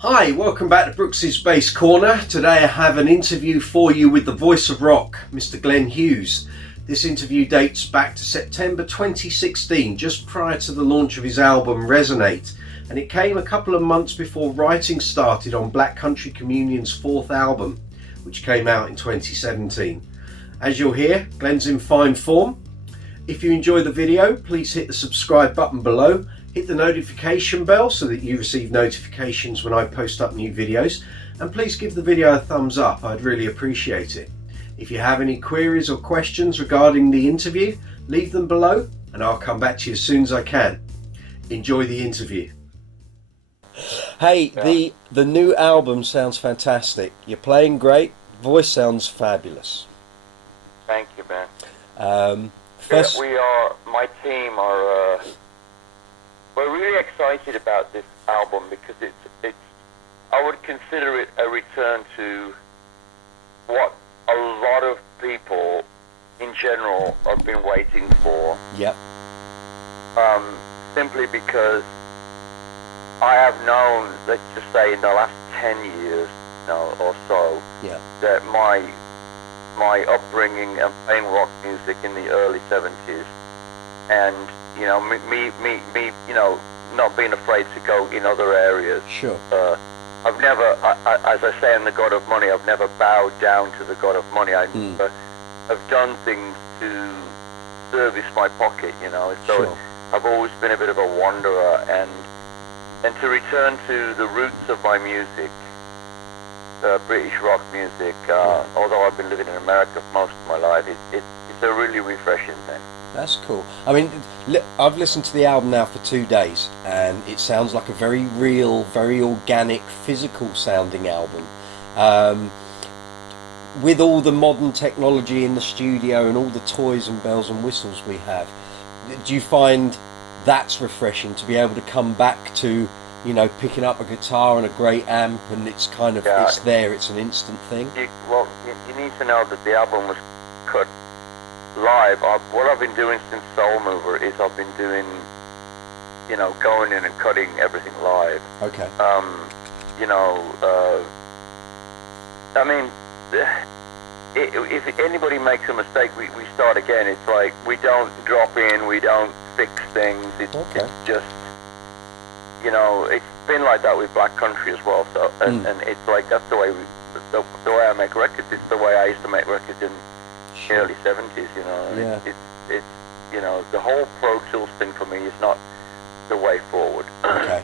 Hi, welcome back to Brooks's Bass Corner. Today I have an interview for you with the voice of rock, Mr. Glenn Hughes. This interview dates back to September 2016, just prior to the launch of his album Resonate, and it came a couple of months before writing started on Black Country Communion's fourth album, which came out in 2017. As you'll hear, Glenn's in fine form. If you enjoy the video, please hit the subscribe button below. Hit the notification bell so that you receive notifications when I post up new videos, and please give the video a thumbs up, I'd really appreciate it. If you have any queries or questions regarding the interview, leave them below and I'll come back to you as soon as I can. Enjoy the interview. Hey, the new album sounds fantastic. You're playing great, voice sounds fabulous. Thank you, man. First, my team are, we're really excited about this album because it's I would consider it a return to what a lot of people in general have been waiting for. Yep. Simply because I have known, let's just say in the last 10 years or so, yeah, that my upbringing and playing rock music in the early 70s, and me, not being afraid to go in other areas. Sure. I've never, as I say in The God of Money, I've never bowed down to the God of Money. I never have done things to service my pocket, So Sure. I've always been a bit of a wanderer, and to return to the roots of my music, British rock music, although I've been living in America for most of my life, it's a really refreshing thing. That's cool. I mean, I've listened to the album now for 2 days, and it sounds like a very real, very organic, physical sounding album. With all the modern technology in the studio and all the toys and bells and whistles we have, do you find that's refreshing to be able to come back to, picking up a guitar and a great amp, and it's kind of, it's there, it's an instant thing? You need to know that the album was cut live. What I've been doing since Soul Mover is I've been doing, going in and cutting everything live. Okay. I mean, if anybody makes a mistake, we start again. It's like, we don't drop in, we don't fix things. It's just, it's been like that with Black Country as well. So, and it's like, that's the way the way I make records. It's the way I used to make records in the early 70s, Yeah. It's the whole Pro Tools thing for me is not the way forward. Okay.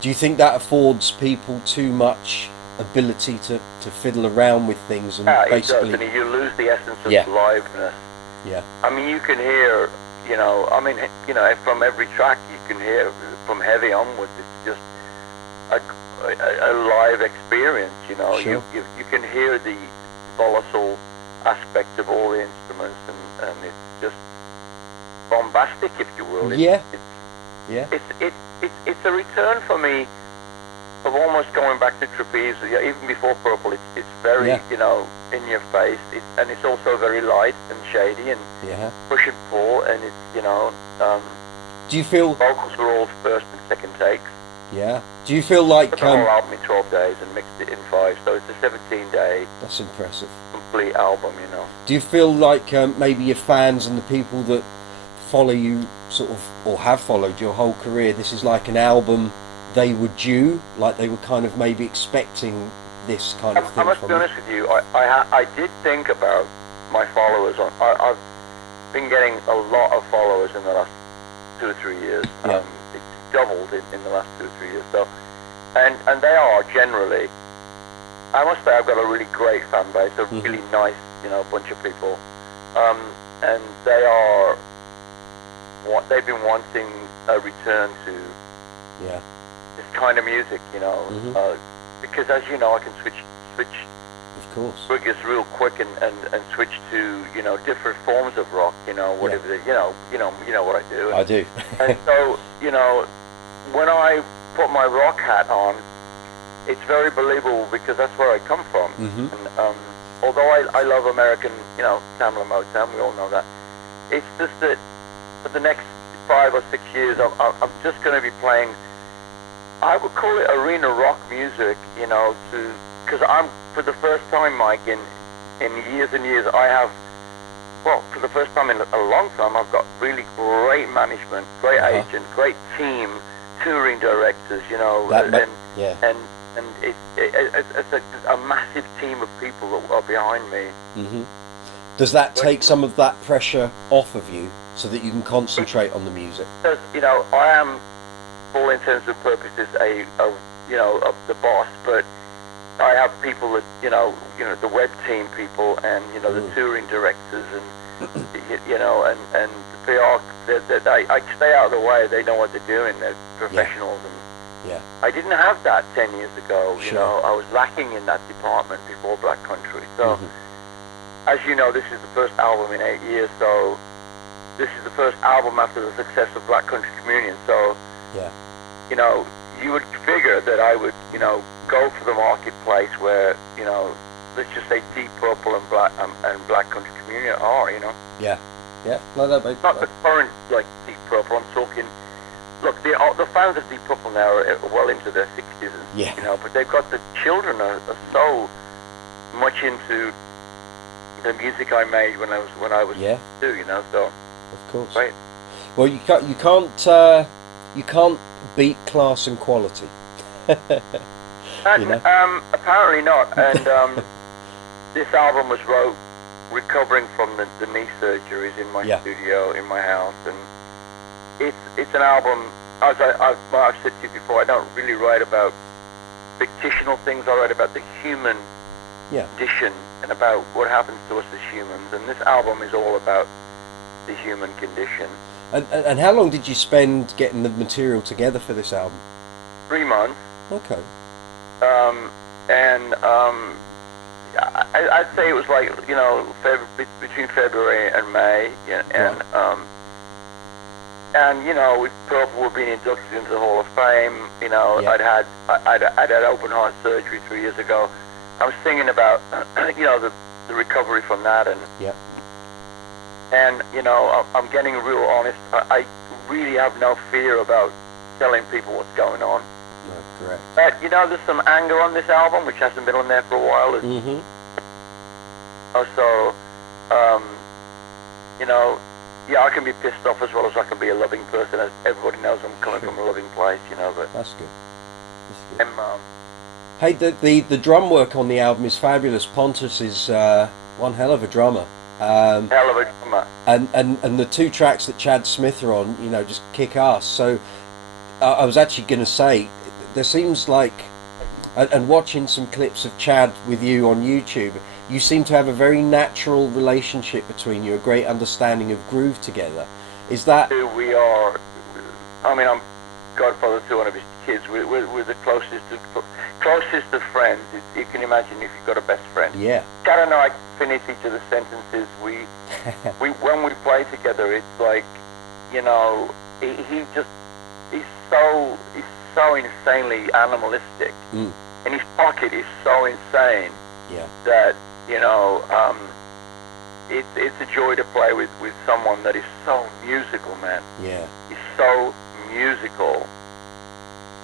Do you think that affords people too much ability to fiddle around with things and basically... it does, and you lose the essence of liveness. Yeah. I mean, you can hear, from every track you can hear, from heavy onwards, it's just a live experience, Sure. You can hear the volatile aspect of all the instruments, and it's just bombastic, if you will. It's a return for me of almost going back to trapeze. Even before Purple, it's very in your face, and it's also very light and shady and push and pull, and it's do you feel vocals were all first and second takes? Yeah. Do you feel like the whole album in 12 days and mixed it in 5, so it's a 17-day. That's impressive. Complete album, Do you feel like maybe your fans and the people that follow you sort of, or have followed your whole career, this is like an album they were due, like they were kind of maybe expecting this kind of thing? I must be honest with you, I did think about my followers. I've been getting a lot of followers in the last 2 or 3 years. Yeah. It's doubled in the last 2 or 3 years. So, and they are generally, I must say, I've got a really great fan base, a really nice, bunch of people, and they are what they've been wanting a return to. Yeah. This kind of music, because as you know, I can switch of course, triggers real quick and switch to different forms of rock, whatever you know what I do. I do. And so when I put my rock hat on, it's very believable because that's where I come from. And although I love American, Tamla Motown, we all know that. It's just that for the next 5 or 6 years, I'm just going to be playing I would call it arena rock music, because for the first time, Mike, in years and years, for the first time in a long time, I've got really great management, great agent, great team, touring directors, and it's a massive team of people that are behind me. Mm-hmm. Does that take some of that pressure off of you so that you can concentrate on the music? Because, I am, for all intents and purposes, the boss, but I have people that, the web team people and, the touring directors and, and the PR, I stay out of the way. They know what they're doing. They're professionals. Yeah. And I didn't have that 10 years ago. Sure. I was lacking in that department before Black Country. So, as you know, this is the first album in 8 years. So, this is the first album after the success of Black Country Communion. So, you would figure that I would, go for the marketplace where, let's just say Deep Purple and Black Country Communion are, Yeah. No, that makes not the current Deep Purple. I'm talking. Look, the fans of Deep Purple now are well into their 60s, but they've got the children are so much into the music I made when I was 2, So of course. Right. Well, you can't beat class and quality. Apparently not. And this album was wrote recovering from the knee surgeries in my studio in my house, and it's an album. As I've said to you before, I don't really write about fictional things. I write about the human condition and about what happens to us as humans. And this album is all about the human condition. And how long did you spend getting the material together for this album? 3 months. Okay. I'd say it was between February and May, with Purple were being inducted into the Hall of Fame. I'd had open heart surgery 3 years ago. I was thinking about the recovery from that, and I'm getting real honest. I really have no fear about telling people what's going on. No, correct. But there's some anger on this album, which hasn't been on there for a while. Also, I can be pissed off as well as I can be a loving person. As everybody knows, I'm coming from a loving place, But that's good. Hey, the drum work on the album is fabulous. Pontus is one hell of a drummer. Hell of a drummer. And the 2 tracks that Chad Smith are on, just kick ass. So I was actually going to say, there seems like, and watching some clips of Chad with you on YouTube, you seem to have a very natural relationship between you, a great understanding of groove together. Is that... We are, I'm godfather to one of his kids. We're the closest of friends. You can imagine if you've got a best friend. Yeah. Chad and I finish each other's sentences. We when we play together, it's like, he's so insanely animalistic. And his pocket is so insane that, it's a joy to play with someone that is so musical, man. Yeah. He's so musical.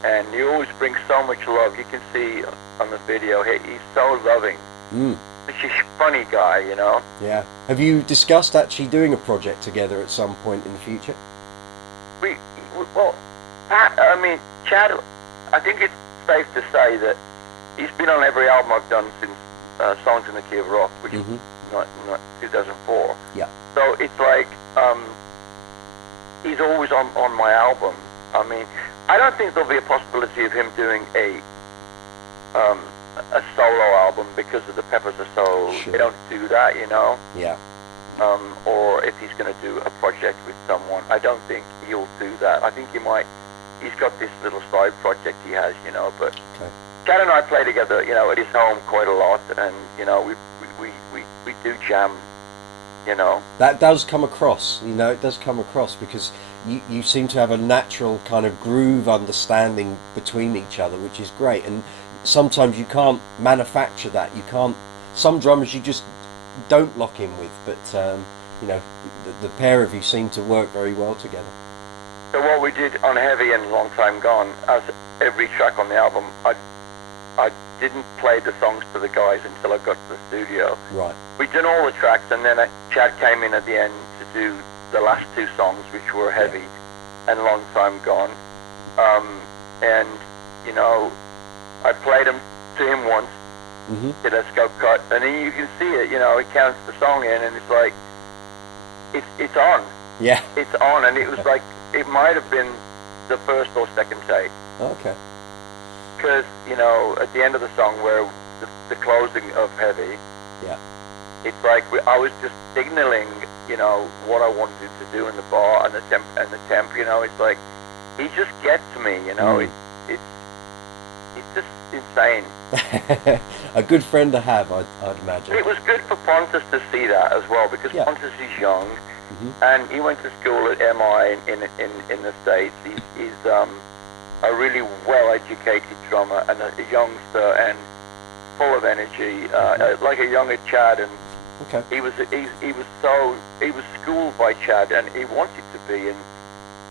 And he always brings so much love. You can see on the video, he's so loving. Such a funny guy, Yeah. Have you discussed actually doing a project together at some point in the future? Chad, I think it's safe to say that he's been on every album I've done since Songs in the Key of Rock, which is 2004. Yeah. So it's like he's always on my album. I don't think there'll be a possibility of him doing a solo album because of the Peppers are so... Sure. They don't do that, Yeah. Or if he's going to do a project with someone, I don't think he'll do that. I think he might... He's got this little side project he has, but... Okay. Chad and I play together, at his home quite a lot, and, we do jam, That does come across, it does come across, because you seem to have a natural kind of groove understanding between each other, which is great. And sometimes you can't manufacture that. Some drummers you just don't lock in with, but, the pair of you seem to work very well together. So what we did on Heavy and Long Time Gone, as every track on the album, I didn't play the songs to the guys until I got to the studio. Right. We did all the tracks, and then Chad came in at the end to do the last two songs, which were Heavy and Long Time Gone. And, you know, I played them to him once, did a scope cut, and then you can see it, you know, he counts the song in, and it's like, it's on. Yeah. It's on, and it was like, it might have been the first or second take. Okay. Because, you know, at the end of the song where the closing of Heavy, it's like I was just signaling, you know, what I wanted to do in the bar and the temp, you know, it's like, he just gets me, you know, it's just insane. A good friend to have, I'd imagine. It was good for Pontus to see that as well, because Pontus is young, and he went to school at MI in the States. He's a really well-educated drummer and a youngster and full of energy, like a younger Chad. And he was schooled by Chad, and he wanted to be.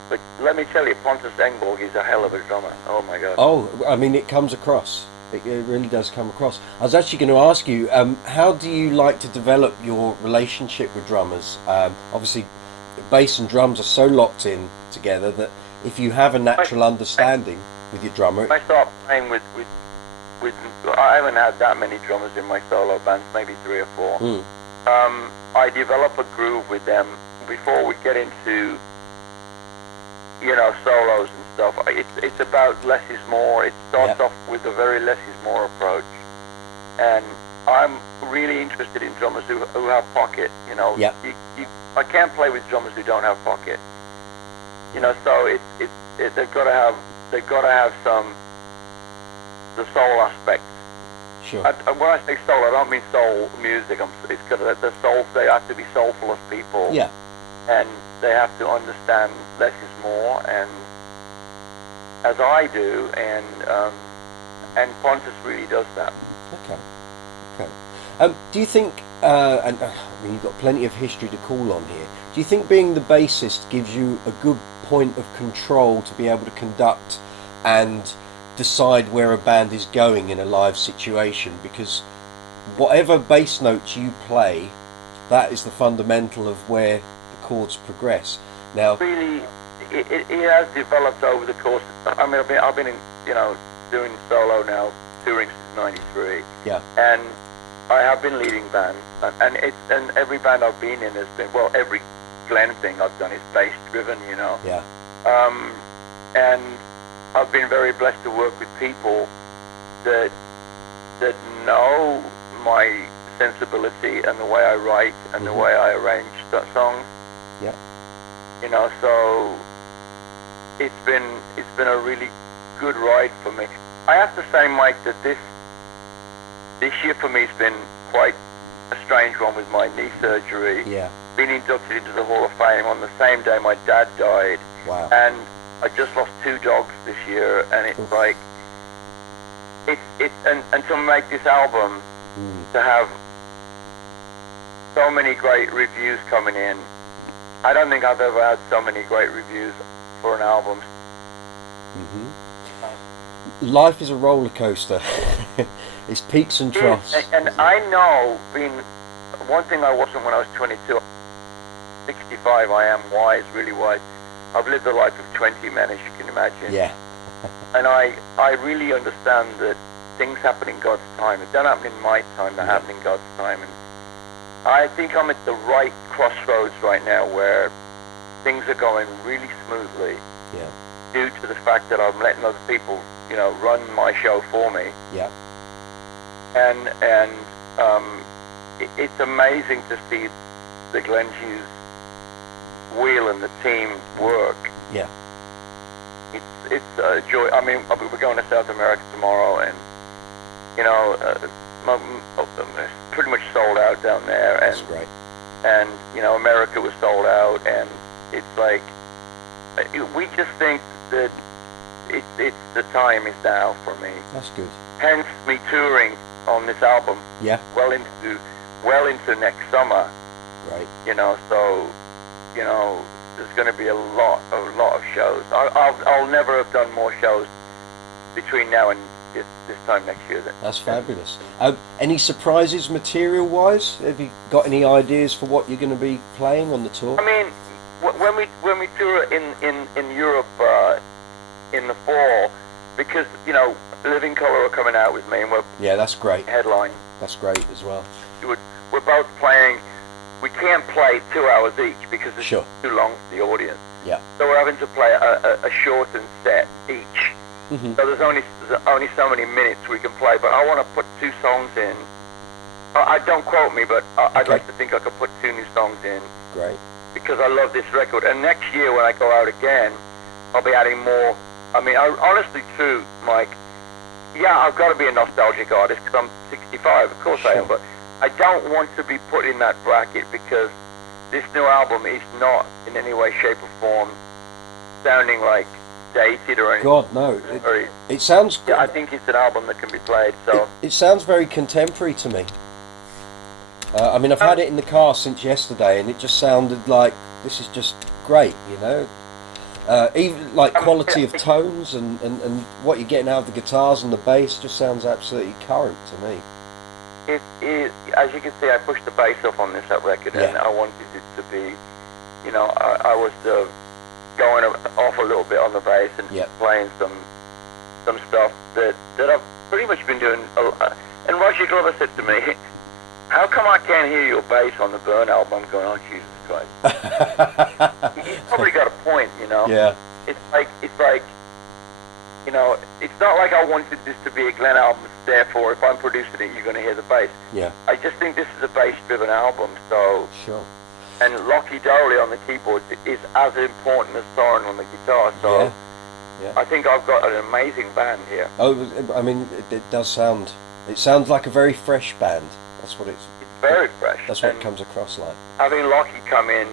But let me tell you, Pontus Engborg is a hell of a drummer. Oh my God. Oh, I mean, it comes across. It really does come across. I was actually going to ask you, how do you like to develop your relationship with drummers? Obviously, bass and drums are so locked in together that if you have a natural understanding with your drummer... I start playing with I haven't had that many drummers in my solo bands, maybe 3 or 4. I develop a groove with them before we get into, you know, solos and stuff. It's about less is more. It starts off with a very less is more approach, and I'm really interested in drummers who have pocket. You know, I can't play with drummers who don't have pocket. You know, so they've got to have some the soul aspect. Sure. When I say soul, I don't mean soul music. It's got the soul. They have to be soulful as people. Yeah. And they have to understand less is more, and as I do, and Pontus really does that. Okay. Do you think, and I mean, you've got plenty of history to call on here, do you think being the bassist gives you a good point of control to be able to conduct and decide where a band is going in a live situation? Because whatever bass notes you play, that is the fundamental of where the chords progress. Now, really, it has developed over the course. I mean, I've been you know, doing solo now, touring since '93. Yeah. And I have been leading bands, and every band I've been in has been, well, every Glenn thing I've done is bass driven, you know. Yeah. And I've been very blessed to work with people that know my sensibility and the way I write and the way I arrange songs. Yeah. You know, so it's been a really good ride for me. I have to say, Mike, that this year for me has been quite a strange one with my knee surgery. Yeah. Being inducted into the Hall of Fame on the same day my dad died. Wow. And I just lost 2 dogs this year, and it's like and to make this album, to have so many great reviews coming in. I don't think I've ever had so many great reviews for an album. Life is a roller coaster. It's peaks and troughs. And I know, one thing I wasn't when I was 22, 65, I am wise, really wise. I've lived a life of 20 men, as you can imagine. Yeah. And I really understand that things happen in God's time. They don't happen in my time, they happen in God's time. And I think I'm at the right crossroads right now where things are going really smoothly. Yeah. Due to the fact that I'm letting other people, you know, run my show for me. Yeah. And it's amazing to see the Glenn Hughes wheel and the team work. Yeah. It's a joy. I mean, we're going to South America tomorrow, and you know, it's pretty much sold out down there. And, that's great. And you know, America was sold out, and it's like we just think that it's the time is now for me. That's good. Hence me touring on this album. Yeah. Well into next summer. Right. You know, so you know, there's going to be a lot of shows. I'll never have done more shows between now and this time next year. That's fabulous. Any surprises material-wise? Have you got any ideas for what you're going to be playing on the tour? I mean, when we tour in Europe in the fall, because Living Colour are coming out with me, and yeah, that's great. Headline. That's great as well. We're both playing. We can't play 2 hours each because it's sure. too long for the audience. Yeah. So we're having to play a shortened set each. Mm-hmm. So there's only so many minutes we can play, but I want to put 2 songs in. I don't quote me, but I'd like to think I could put 2 new songs in. Great. Because I love this record. And next year when I go out again, I'll be adding more. I mean, honestly, true, Mike. Yeah, I've got to be a nostalgic artist because I'm 65. Of course I am, but I don't want to be put in that bracket because this new album is not in any way, shape, or form sounding like dated or anything. God, no. It sounds... Yeah, I think it's an album that can be played, so... It sounds very contemporary to me. I mean, I've had it in the car since yesterday, and it just sounded like this is just great, even like quality of tones and what you're getting out of the guitars and the bass just sounds absolutely current to me. It is, as you can see, I pushed the bass up on this record, and I wanted it to be, I was going off a little bit on the bass and playing some stuff that I've pretty much been doing. And Roger Glover said to me, "How come I can't hear your bass on the Burn album?" I'm going, "Oh, Jesus Christ." He's probably got a point, Yeah. It's like, it's not like I wanted this to be a Glenn album, therefore if I'm producing it, you're going to hear the bass. Yeah. I just think this is a bass-driven album, so... Sure. And Lockie Doley on the keyboard is as important as Soren on the guitar, so... Yeah. I think I've got an amazing band here. Oh, I mean, it does sound... It sounds like a very fresh band. That's what it's... It's very fresh. That's what it comes across like. Having Lockie come in,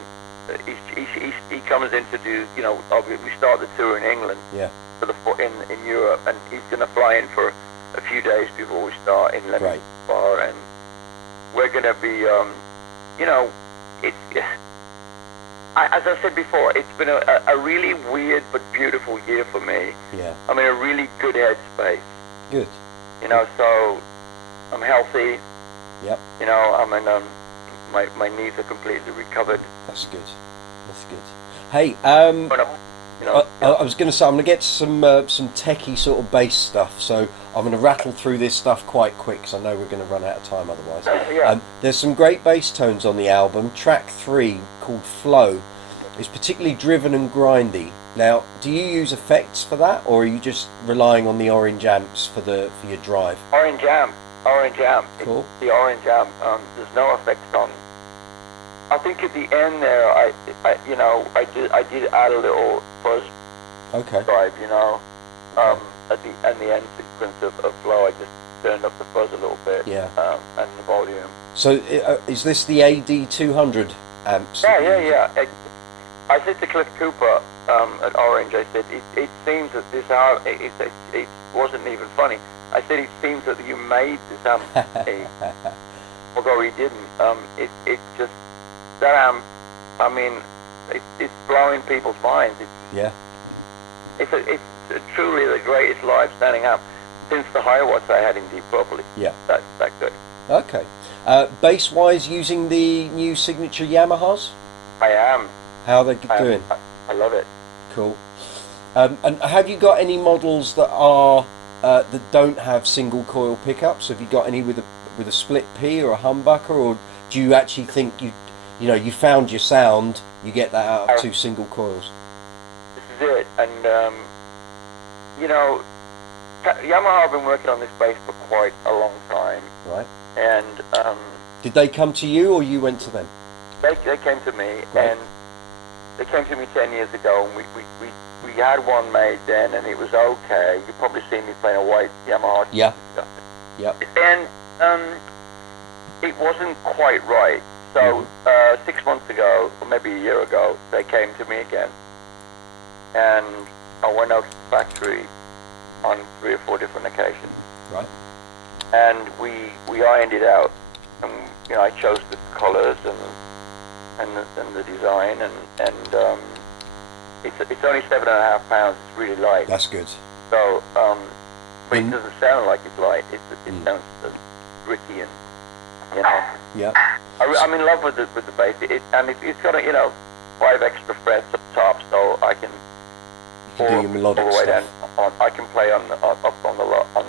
he comes in to do, we start the tour in England. Yeah. In Europe, and he's going to fly in for a few days before we start in Lemon Bar, and we're going to be, as I said before, it's been a really weird but beautiful year for me. Yeah. I'm in a really good headspace. Good. So I'm healthy. Yep. I'm in, my knees are completely recovered. That's good. That's good. Hey, I was going to say, I'm going to get some techie sort of bass stuff, so I'm going to rattle through this stuff quite quick because I know we're going to run out of time otherwise. There's some great bass tones on the album. Track 3, called Flow, is particularly driven and grindy. Now, do you use effects for that, or are you just relying on the orange amps for your drive? Orange amp. Cool. It's the orange amp. There's no effects on. I think at the end there, I did add a little fuzz drive, at the end sequence of Flow, I just turned up the fuzz a little bit, and the volume. So is this the AD200 amps? Yeah. I said to Cliff Cooper at Orange, I said, it seems that this album, it wasn't even funny. I said, it seems that you made this amp, although he didn't. It just, that amp, I mean, it's blowing people's minds. It's truly the greatest live standing amp since the Hiawatts I had in Deep Purple. Yeah. That's that good. Okay. Bass-wise, using the new signature Yamahas? I am. How are they doing? I love it. Cool. And have you got any models that are that don't have single coil pickups? Have you got any with a split P or a humbucker, or do you actually think you found your sound, you get that out of 2 single coils? This is it, and Yamaha have been working on this bass for quite a long time. Right. And did they come to you, or you went to them? They came to me, and they came to me 10 years ago, and we had one made then, and it was okay. You've probably seen me playing a white Yamaha. Yeah. Yep. And it wasn't quite right. So 6 months ago, or maybe a year ago, they came to me again, and I went out to the factory on 3 or 4 different occasions. Right. And we ironed it out, and I chose the colours and the design, and it's only 7.5 pounds. It's really light. That's good. So, but it doesn't sound like it's light. It sounds gritty and, you know. Yeah. I'm in love with the bass. And it's got a 5 extra frets up top, so I can. You can do your melodic all the way stuff. down. I can play on the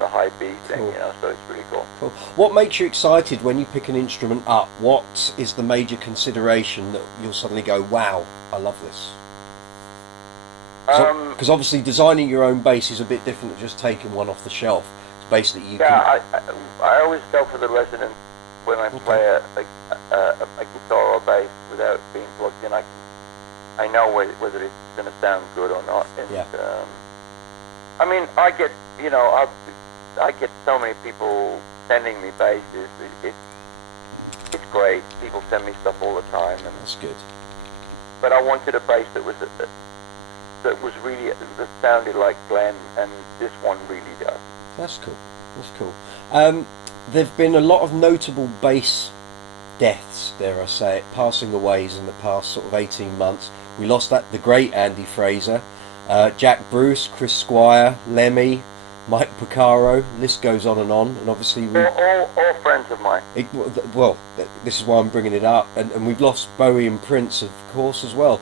high B thing, Cool. so it's really cool. Cool. What makes you excited when you pick an instrument up? What is the major consideration that you'll suddenly go, wow, I love this? Because obviously designing your own bass is a bit different than just taking one off the shelf. It's basically you can... I always go for the resonance when I play a guitar or bass without being plugged in. I know whether it's going to sound good or not. And, I mean, I get so many people sending me basses. It's great. People send me stuff all the time. And, that's good. But I wanted a bass that sounded like Glenn, and this one really does. That's cool. That's cool. There've been a lot of notable bass deaths, dare I say it, passing aways in the past sort of 18 months. We lost the great Andy Fraser, Jack Bruce, Chris Squire, Lemmy, Mike Porcaro. List goes on, and obviously all friends of mine. Well, this is why I'm bringing it up, and we've lost Bowie and Prince, of course, as well.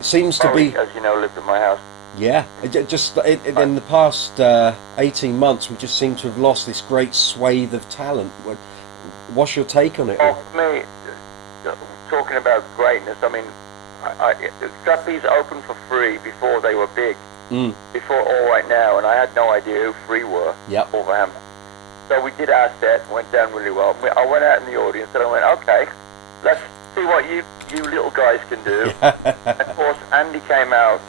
It seems Bowie, to be, as you know, lived at my house. Yeah, just in the past 18 months, we just seem to have lost this great swathe of talent. What's your take on it? Oh, for me, talking about greatness, I mean, Trapeze opened for Free before they were big, before All Right Now, and I had no idea who Free were. Yep. Wolverhampton. So we did our set, went down really well. I went out in the audience and I went, okay, let's see what you little guys can do. And of course, Andy came out,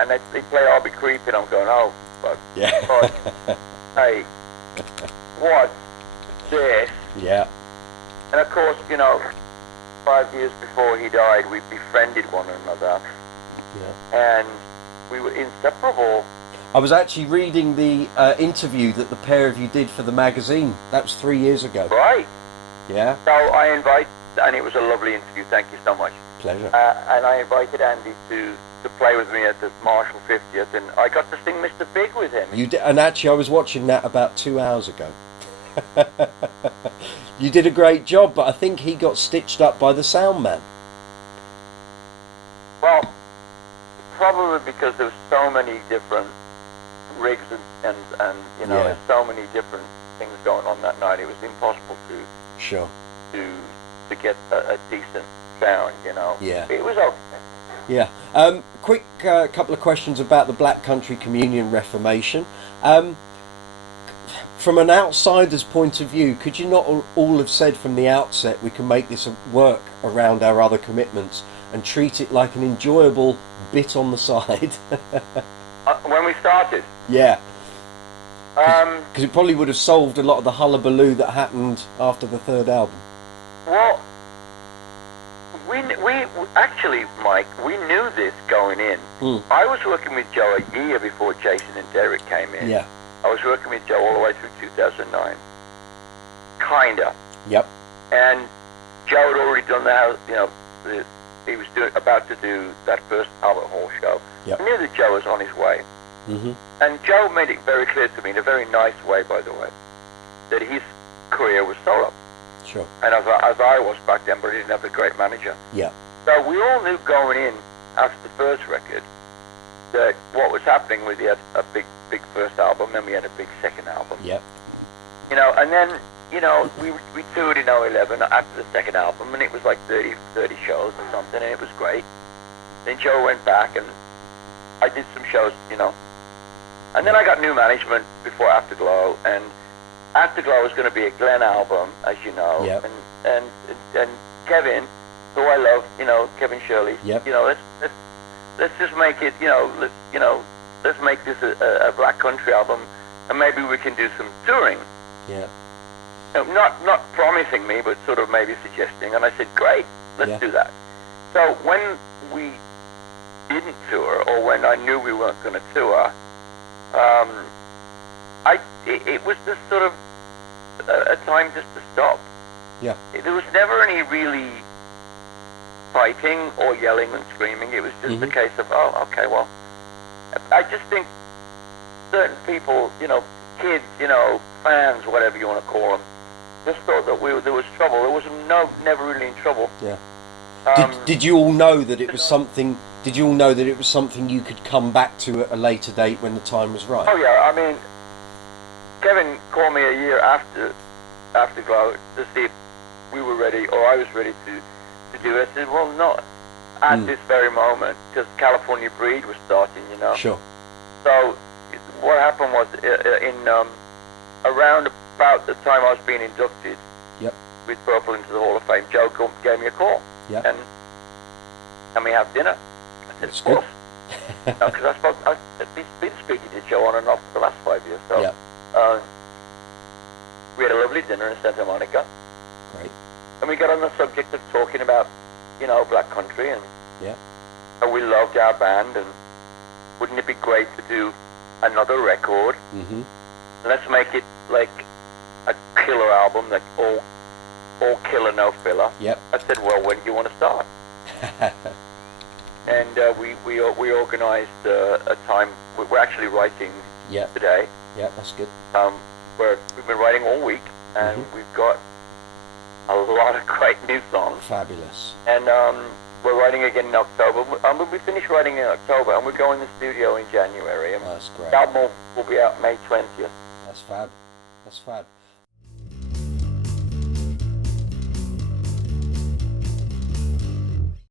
and they play I'll Be Creeping. I'm going, oh, fuck. Yeah. God, hey, what's this? Yeah. And of course, 5 years before he died, we befriended one another. Yeah. And we were inseparable. I was actually reading the interview that the pair of you did for the magazine. That was 3 years ago. Right. Yeah. So I invited, and it was a lovely interview. Thank you so much. Pleasure. And I invited Andy to play with me at the Marshall 50th, and I got to sing Mr. Big with him. You did, and actually I was watching that about 2 hours ago. You did a great job, but I think he got stitched up by the sound man. Well, probably because there were so many different rigs and there's so many different things going on that night. It was impossible to get a decent sound, Yeah. It was okay. Yeah. Quick couple of questions about the Black Country Communion Reformation. From an outsider's point of view, could you not all have said from the outset we can make this work around our other commitments and treat it like an enjoyable bit on the side? When we started? Yeah. Because it probably would have solved a lot of the hullabaloo that happened after the third album. Well, we actually, Mike, we knew this going in. I was working with Joe a year before Jason and Derek came in. Yeah. I was working with Joe all the way through 2009. Kinda. Yep. And Joe had already done he was about to do that first Albert Hall show. Yep. I knew that Joe was on his way. Mm-hmm. And Joe made it very clear to me, in a very nice way, by the way, that his career was solo. Sure. And as I was back then, but he didn't have a great manager. Yeah. So we all knew going in after the first record that what was happening was he had a big first album, then we had a big second album. Yep. And then, we toured in 2011 after the second album, and it was like 30 shows or something, and it was great. Then Joe went back, and I did some shows, And then I got new management before Afterglow, and Afterglow was going to be a Glenn album, as you know. Yep. And Kevin, who I love, Kevin Shirley. Yep. Let's just make it, let's make this a Black Country album, and maybe we can do some touring. Yeah. Not promising me, but sort of maybe suggesting. And I said, great, let's do that. So when we didn't tour, or when I knew we weren't going to tour, it was just sort of a time just to stop. Yeah. There was never any really fighting or yelling and screaming. It was just a case of, oh, okay, well, I just think certain people, you know, kids, you know, fans, whatever you want to call them, just thought that there was trouble. There was never really in trouble. Yeah. Did you all know that it was something? Did you all know that it was something you could come back to at a later date when the time was right? Oh yeah, I mean, Kevin called me a year after Afterglow to see if we were ready, or I was ready to do it. I said, well, not at this very moment, because California Breed was starting, you know. Sure. So what happened was around about the time I was being inducted with Purple into the Hall of Fame, Joe gave me a call. Yeah. And can we have dinner? I said, of course. Because I've been speaking to Joe on and off for the last 5 years. So we had a lovely dinner in Santa Monica. Great. And we got on the subject of talking about, you know, Black Country and yeah, how we loved our band, and wouldn't it be great to do another record? Mm-hmm. Let's make it like a killer album, like all killer, no filler. Yep. I said, well, when do you want to start? And we organised a time. We're actually writing today. Yeah, that's good. We've been writing all week, and we've got a lot of great new songs. Fabulous. And we're writing again in October. We finished writing in October, and we're going to the studio in January. And that's great. The album will be out May 20th. That's fab. That's fab.